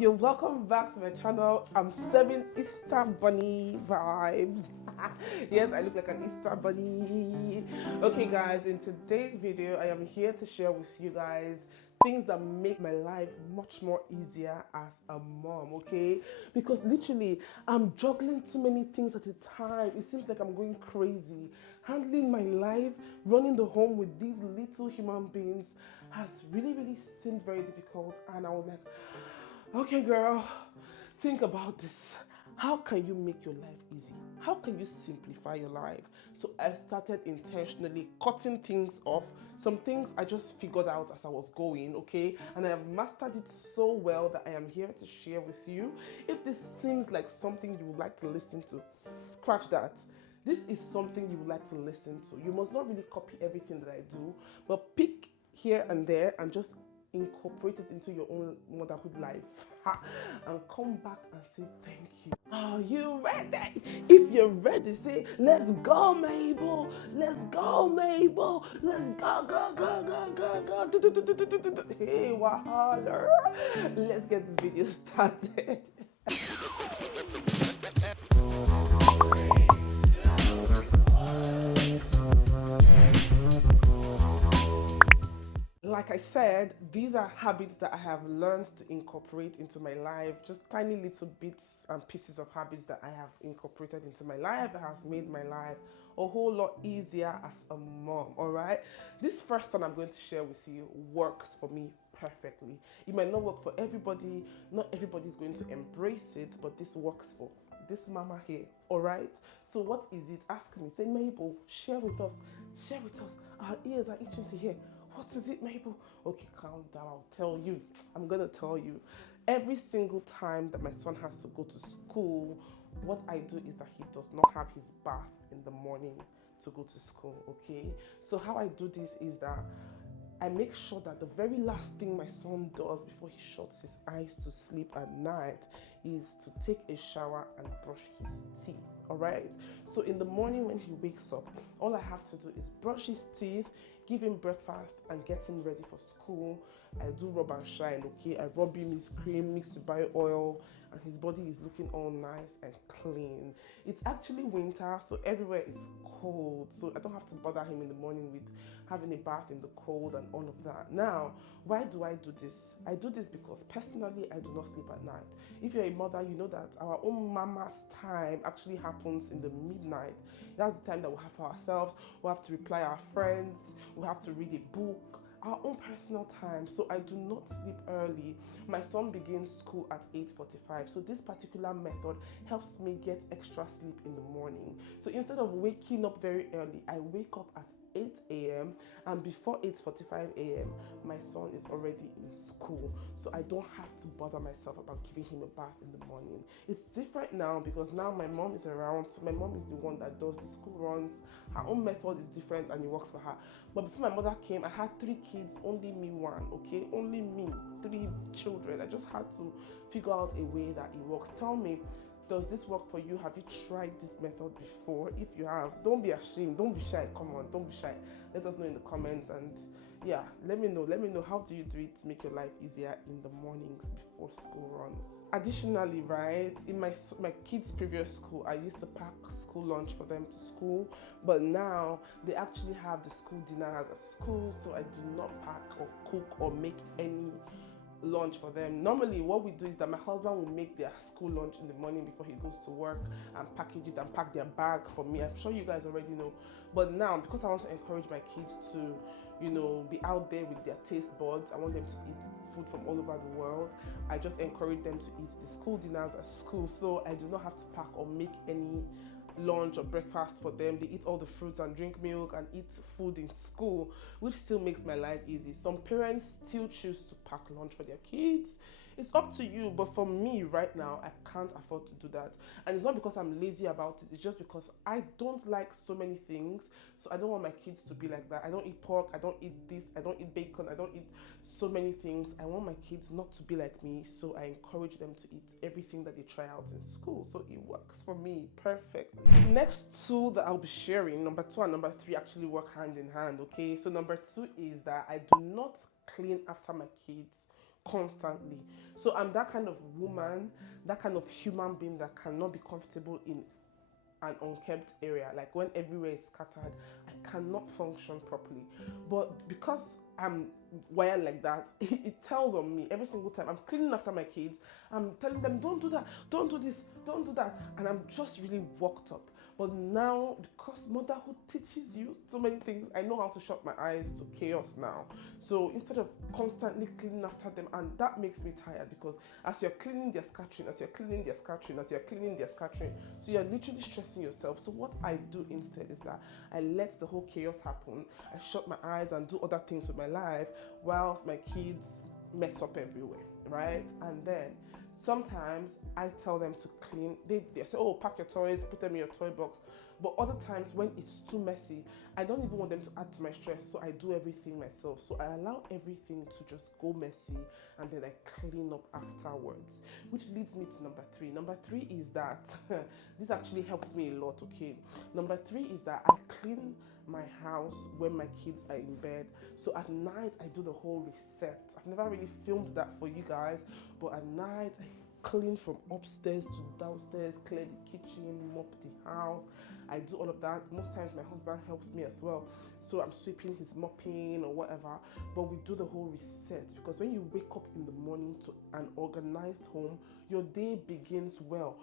you're welcome back to my channel. I'm serving Easter bunny vibes. Yes, I look like an Easter bunny. Okay guys, in today's video I am here to share with you guys things that make my life much more easier as a mom, okay? Because literally I'm juggling too many things at a time. It seems like I'm going crazy. Handling my life, running the home with these little human beings has really seemed very difficult, and I was like, okay, girl, think about this. How can you make your life easy? How can you simplify your life? So I started intentionally cutting things off. Some things I just figured out as I was going, okay? And I have mastered it so well that I am here to share with you. If this seems like something you would like to listen to, scratch that. This is something you would like to listen to. You must not really copy everything that I do, but pick here and there and just incorporate it into your own motherhood life and come back and say thank you. Are you ready? If you're ready, say let's go, Mabel. Let's go, Mabel. Let's go. Hey, Wahala. Let's get this video started. Like I said, these are habits that I have learned to incorporate into my life, just tiny little bits and pieces of habits that I have incorporated into my life that has made my life a whole lot easier as a mom. All right, this first one I'm going to share with you works for me perfectly. It might not work for everybody, not everybody's going to embrace it, but this works for this mama here. All right, so what is it? Ask me. Say, Mabel, share with us, share with us. Our ears are itching to hear. What is it, Mabel? Okay, calm down. I'll tell you. I'm gonna tell you. Every single time that my son has to go to school, what I do is that he does not have his bath in the morning to go to school. Okay, so how I do this is that I make sure that the very last thing my son does before he shuts his eyes to sleep at night is to take a shower and brush his teeth. All right. So in the morning when he wakes up, all I have to do is brush his teeth, give him breakfast, and get him ready for school. I do rub and shine. Okay, I rub him his cream mixed with bio oil, and his body is looking all nice and clean. It's actually winter, so everywhere is cold, so I don't have to bother him in the morning with having a bath in the cold and all of that. Now, why do I do this? I do this because personally I do not sleep at night. If you're a mother, you know that our own mama's time actually happens in the midnight. That's the time that we have for ourselves. We have to reply our friends, we have to read a book, our own personal time. So I do not sleep early. My son begins school at 8:45, so this particular method helps me get extra sleep in the morning. So instead of waking up very early, I wake up at 8 a.m. and before 8:45 a.m. my son is already in school, so I don't have to bother myself about giving him a bath in the morning. It's different now because now my mom is around, so my mom is the one that does the school runs. Her own method is different and it works for her. But before my mother came, I had 3 kids, only me one. Okay, only me, 3 children. I just had to figure out a way that it works. Tell me, does this work for you? Have you tried this method before? If you have, don't be ashamed, don't be shy. Come on, don't be shy. Let us know in the comments, and yeah, let me know how do you do it to make your life easier in the mornings before school runs. Additionally, right, in my kids' previous school, I used to pack school lunch for them to school, but now they actually have the school dinner as a school, so I do not pack or cook or make any lunch for them. Normally what we do is that my husband will make their school lunch in the morning before he goes to work and package it and pack their bag for me. I'm sure you guys already know, but now because I want to encourage my kids to, be out there with their taste buds, I want them to eat food from all over the world. I just encourage them to eat the school dinners at school, so I do not have to pack or make any lunch or breakfast for them. They eat all the fruits and drink milk and eat food in school, which still makes my life easy. Some parents still choose to pack lunch for their kids. It's up to you, but for me right now, I can't afford to do that. And it's not because I'm lazy about it, it's just because I don't like so many things. So I don't want my kids to be like that. I don't eat pork, I don't eat this, I don't eat bacon, I don't eat so many things. I want my kids not to be like me, so I encourage them to eat everything that they try out in school. So it works for me perfectly. Next two that I'll be sharing, number 2 and number 3 actually work hand in hand. Okay, so number 2 is that I do not clean after my kids constantly. So I'm that kind of woman, that kind of human being that cannot be comfortable in an unkept area. Like when everywhere is scattered, I cannot function properly. But because I'm wired like that, it tells on me every single time. I'm cleaning after my kids. I'm telling them, don't do that, don't do this, don't do that. And I'm just really worked up. But now, because motherhood teaches you so many things, I know how to shut my eyes to chaos now. So instead of constantly cleaning after them, and that makes me tired because as you're cleaning, they're scattering, as you're cleaning, they're scattering, as you're cleaning, they're scattering. So you're literally stressing yourself. So what I do instead is that I let the whole chaos happen. I shut my eyes and do other things with my life whilst my kids mess up everywhere, right? And then sometimes I tell them to clean. They say, oh, pack your toys, put them in your toy box. But other times when it's too messy, I don't even want them to add to my stress. So I do everything myself. So I allow everything to just go messy and then I clean up afterwards. Which leads me to number three. Number three is that this actually helps me a lot, okay? Number three is that I clean my house when my kids are in bed. So at night I do the whole reset. I've never really filmed that for you guys, but at night I clean from upstairs to downstairs, clear the kitchen, mop the house. I do all of that. Most times my husband helps me as well. So I'm sweeping, he's mopping or whatever. But we do the whole reset because when you wake up in the morning to an organized home, your day begins well.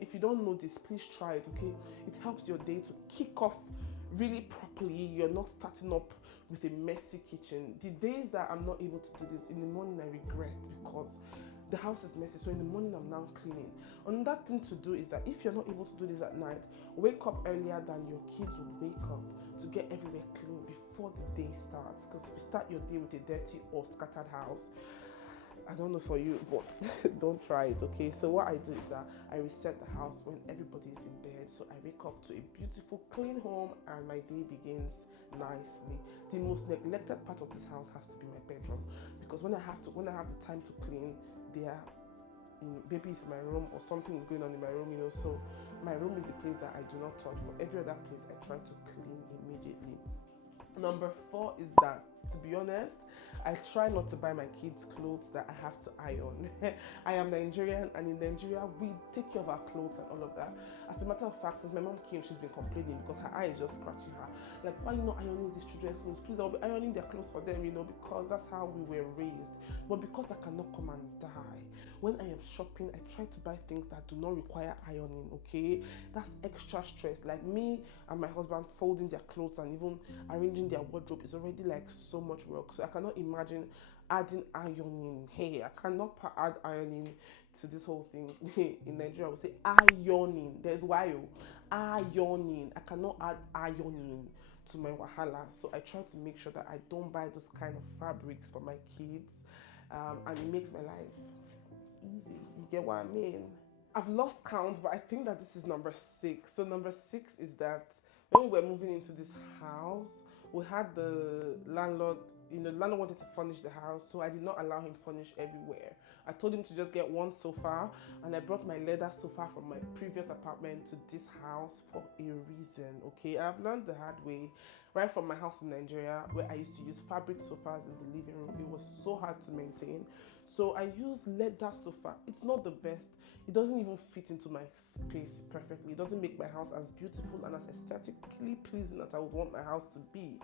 If you don't know this, please try it, okay? It helps your day to kick off really properly. You're not starting up with a messy kitchen. The days that I'm not able to do this, in the morning I regret because the house is messy. So in the morning I'm now cleaning. Another thing to do is that if you're not able to do this at night, wake up earlier than your kids will wake up to get everywhere clean before the day starts. Because if you start your day with a dirty or scattered house, I don't know for you, but don't try it, okay? So what I do is that I reset the house when everybody is in bed. So I wake up to a beautiful clean home and my day begins nicely. The most neglected part of this house has to be my bedroom because when I have the time to clean, there maybe it's my room or something is going on in my room, so my room is the place that I do not touch, but every other place I try to clean immediately. Number four is that, to be honest, I try not to buy my kids clothes that I have to iron. I am Nigerian, and in Nigeria, we take care of our clothes and all of that. As a matter of fact, since my mom came, she's been complaining because her eye is just scratching her. Like, why are you not ironing these children's clothes? Please, I'll be ironing their clothes for them, because that's how we were raised. But because I cannot come and die, when I am shopping, I try to buy things that do not require ironing, okay? That's extra stress. Like me and my husband folding their clothes and even arranging their wardrobe is already like so much work. So I cannot imagine adding ironing. Hey, I cannot add ironing to this whole thing. In Nigeria, I would say ironing. There's why ironing. I cannot add ironing to my wahala. So I try to make sure that I don't buy those kind of fabrics for my kids, and it makes my life easy. You get what I mean? I've lost count, but I think that this is number 6. So number 6 is that when we were moving into this house, we had the landlord. The landlord wanted to furnish the house, so I did not allow him furnish everywhere. I told him to just get one sofa, and I brought my leather sofa from my previous apartment to this house for a reason. Okay, I've learned the hard way. Right from my house in Nigeria, where I used to use fabric sofas in the living room, it was so hard to maintain. So I use leather sofa. It's not the best. It doesn't even fit into my space perfectly. It doesn't make my house as beautiful and as aesthetically pleasing as I would want my house to be.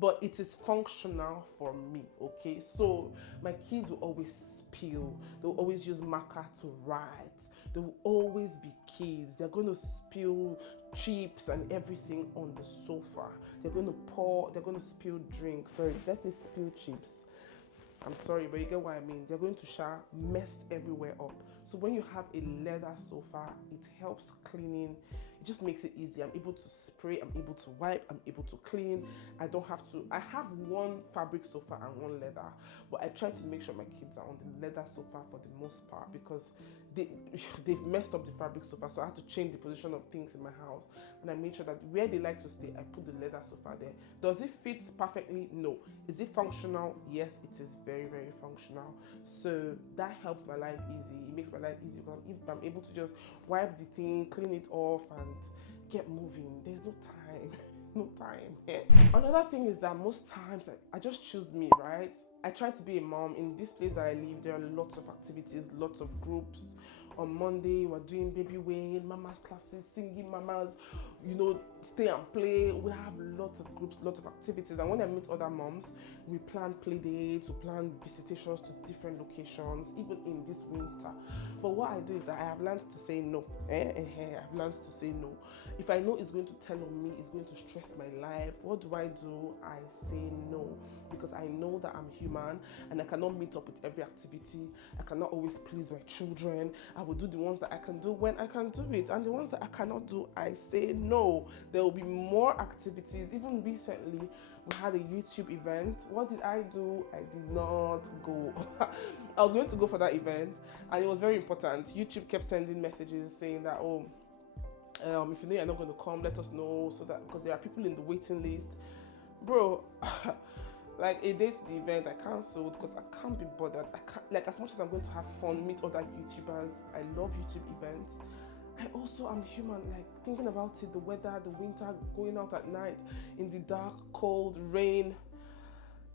But it is functional for me, okay? So my kids will always spill. They'll always use marker to write. There will always be kids. They're going to spill chips and everything on the sofa. They're going to spill drinks. Sorry, let's say spill chips. I'm sorry, but you get what I mean. They're going to mess everywhere up. So when you have a leather sofa, it helps cleaning. It just makes it easy. I'm able to spray, I'm able to wipe, I'm able to clean. I have one fabric sofa and one leather, but I try to make sure my kids are on the leather sofa for the most part because they've messed up the fabric sofa. So I had to change the position of things in my house, and I made sure that where they like to stay, I put the leather sofa there. Does it fit perfectly? No. Is it functional? Yes, it is very, very functional. So that helps my life easy. It makes my life easy because I'm able to just wipe the thing, clean it off, and get moving. There's no time. No time. Another thing is that most times I just choose me, right? I try to be a mom. In this place that I live, there are lots of activities, lots of groups. On Monday, we're doing baby weighing, mama's classes, singing mamas, stay and play. We have lots of groups, lots of activities. And when I meet other moms, we plan play dates, we plan visitations to different locations, even in this winter. But what I do is that I have learned to say no. I've learned to say no. If I know it's going to tell on me, it's going to stress my life, what do? I say no. Because I know that I'm human and I cannot meet up with every activity. I cannot always please my children. I will do the ones that I can do when I can do it. And the ones that I cannot do, I say no. There will be more activities. Even recently, we had a YouTube event. What did I do? I did not go. I was going to go for that event and it was very important. YouTube kept sending messages saying that, if you know you're not going to come, let us know, so that, because there are people in the waiting list. Bro, like a day to the event, I cancelled because I can't be bothered. I can't, like, as much as I'm going to have fun, meet other YouTubers, I love YouTube events. I also am human, like thinking about it, the weather, the winter, going out at night in the dark, cold, rain.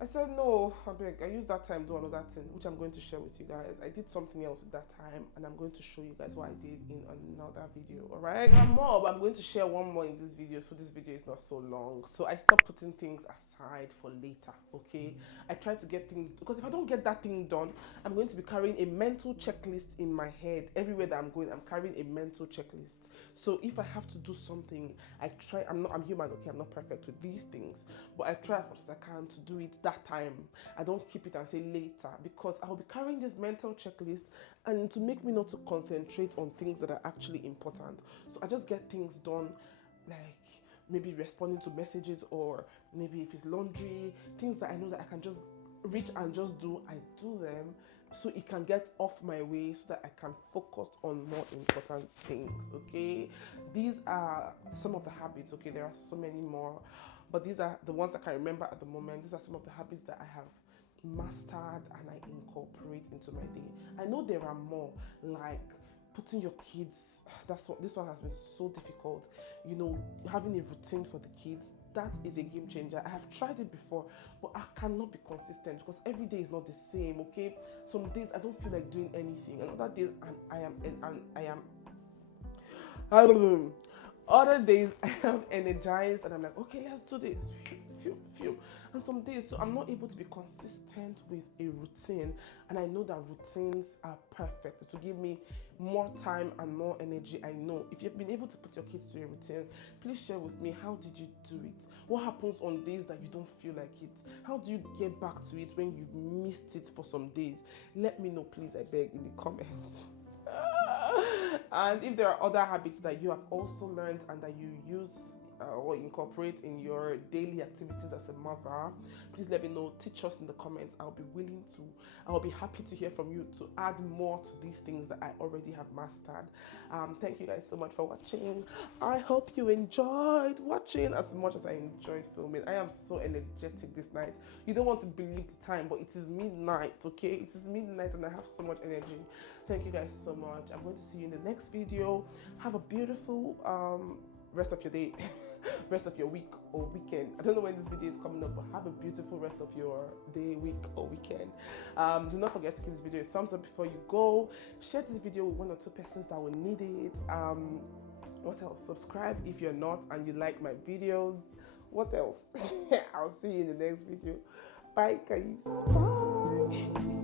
I said no, I used that time to do another thing, which I'm going to share with you guys. I did something else at that time, and I'm going to show you guys what I did in another video, alright? There are more, but I'm going to share one more in this video, so this video is not so long. So I stopped putting things aside for later, okay? I try to get things, because if I don't get that thing done, I'm going to be carrying a mental checklist in my head. Everywhere that I'm going, I'm carrying a mental checklist. So if I have to do something, I try. I'm human, okay? I'm not perfect with these things, but I try as much as I can to do it that time. I don't keep it and say later, because I'll be carrying this mental checklist, and to make me not to concentrate on things that are actually important. So I just get things done, like maybe responding to messages, or maybe if it's laundry, things that I know that I can just reach and just do, I do them, so it can get off my way, so that I can focus on more important things, okay? These are some of the habits, okay? There are so many more, but these are the ones I can remember at the moment. These are some of the habits that I have mastered and I incorporate into my day. I know there are more, like putting your kids, this one has been so difficult, having a routine for the kids. That is a game changer. I have tried it before, but I cannot be consistent because every day is not the same, okay? Some days I don't feel like doing anything, and other days other days I am energized and I'm like, okay, let's do this. Phew. And some days, so I'm not able to be consistent with a routine, and I know that routines are perfect. It will give me more time and more energy. I know if you've been able to put your kids to a routine, please share with me, how did you do it? What happens on days that you don't feel like it? How do you get back to it when you've missed it for some days? Let me know, please, I beg, in the comments. And if there are other habits that you have also learned and that you use or incorporate in your daily activities as a mother, please let me know. Teach us in the comments. I'll be happy to hear from you to add more to these things that I already have mastered. Thank you guys so much for watching. I hope you enjoyed watching as much as I enjoyed filming. I am so energetic this night. You don't want to believe the time, but it is midnight, okay? It is midnight and I have so much energy. Thank you guys so much. I'm going to see you in the next video. Have a beautiful rest of your day. Rest of your week or weekend. I don't know when this video is coming up, but have a beautiful rest of your day, week, or weekend. Do not forget to give this video a thumbs up before you go. Share this video with 1 or 2 persons that will need it. What else? Subscribe if you're not and you like my videos. What else? I'll see you in the next video. Bye, guys. Bye.